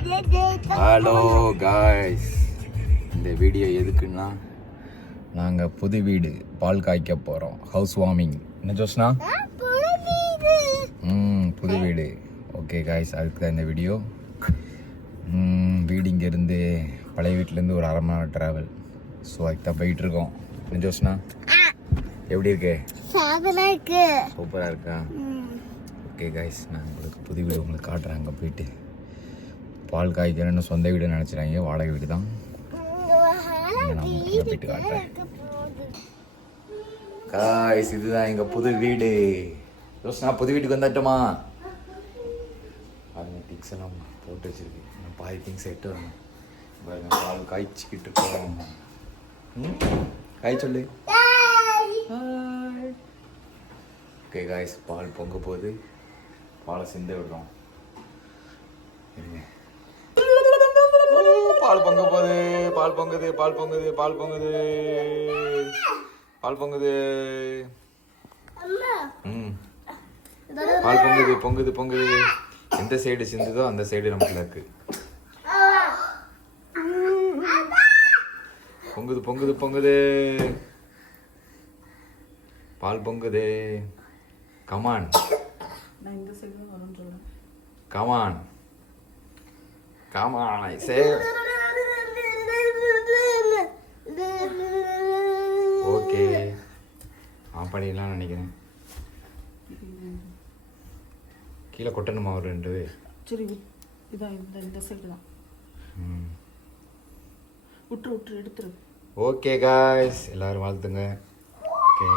Hello guys, இந்த video எதுக்குன்னா நாங்கள் புது வீடு பால் காய்க்க போகிறோம். House warming. என்ன ஜோஸ்னா? புது வீடு. ஓகே காய்ஸ், அதுக்கு தான் இந்த வீடியோ. வீடு இங்கேருந்து பழைய வீட்டிலேருந்து ஒரு 1/2 மணி நேரம் ட்ராவல். ஸோ அதுக்கு தான் போயிட்டுருக்கோம். என்ன ஜோஸ்னா, எப்படி இருக்கு? சூப்பராக இருக்கா? ஓகே காய்ஸ், நான் உங்களுக்கு புது வீடு உங்களுக்கு காட்டுறேன். அங்கே போயிட்டு பால் காய்க்கிறேன்னு சொந்த வீடு நினச்சிடாங்க, வாடகை வீடு தான். போயிட்டு காட்டுறேன் காய்ஸ். இதுதான் எங்கள் புது வீடு. யோசனா, புது வீட்டுக்கு வந்துட்டோமா? பாருங்க, திங்ஸ் எல்லாம் போட்டு வச்சிருக்கு. நான் பாதி திங்ஸ் எட்டு வரணும். பாருங்க, பால் காய்ச்சிக்கிட்டு இருக்கோம். காய் சொல்லு. ஓகே காய்ஸ், பால் பொங்க போகுது. பாலை சிந்த விடுறோம். பால் பொங்க போகுது. பால் பொங்குது, பால் பொங்குது, பால் பொங்குது, பால் பொங்குது. பால் பொங்குது, பொங்குது, பொங்குது. எந்த சைடு சிந்துதோ அந்த சைடு நமக்கு இருக்கு. பொங்குது, பொங்குது, பொங்குது. பால் பொங்குது. Come on, come on, come on. I say okay. Off பண்ணிடலாம் நினைக்கிறேன். கீழே கொட்டணுமா ஒரு 2? சரி, இதான் இந்த சைடு தான். விட்டுரு எடுத்துரு. ஓகே காய்ஸ், எல்லாரும் வாழ்த்துங்க. ஓகே.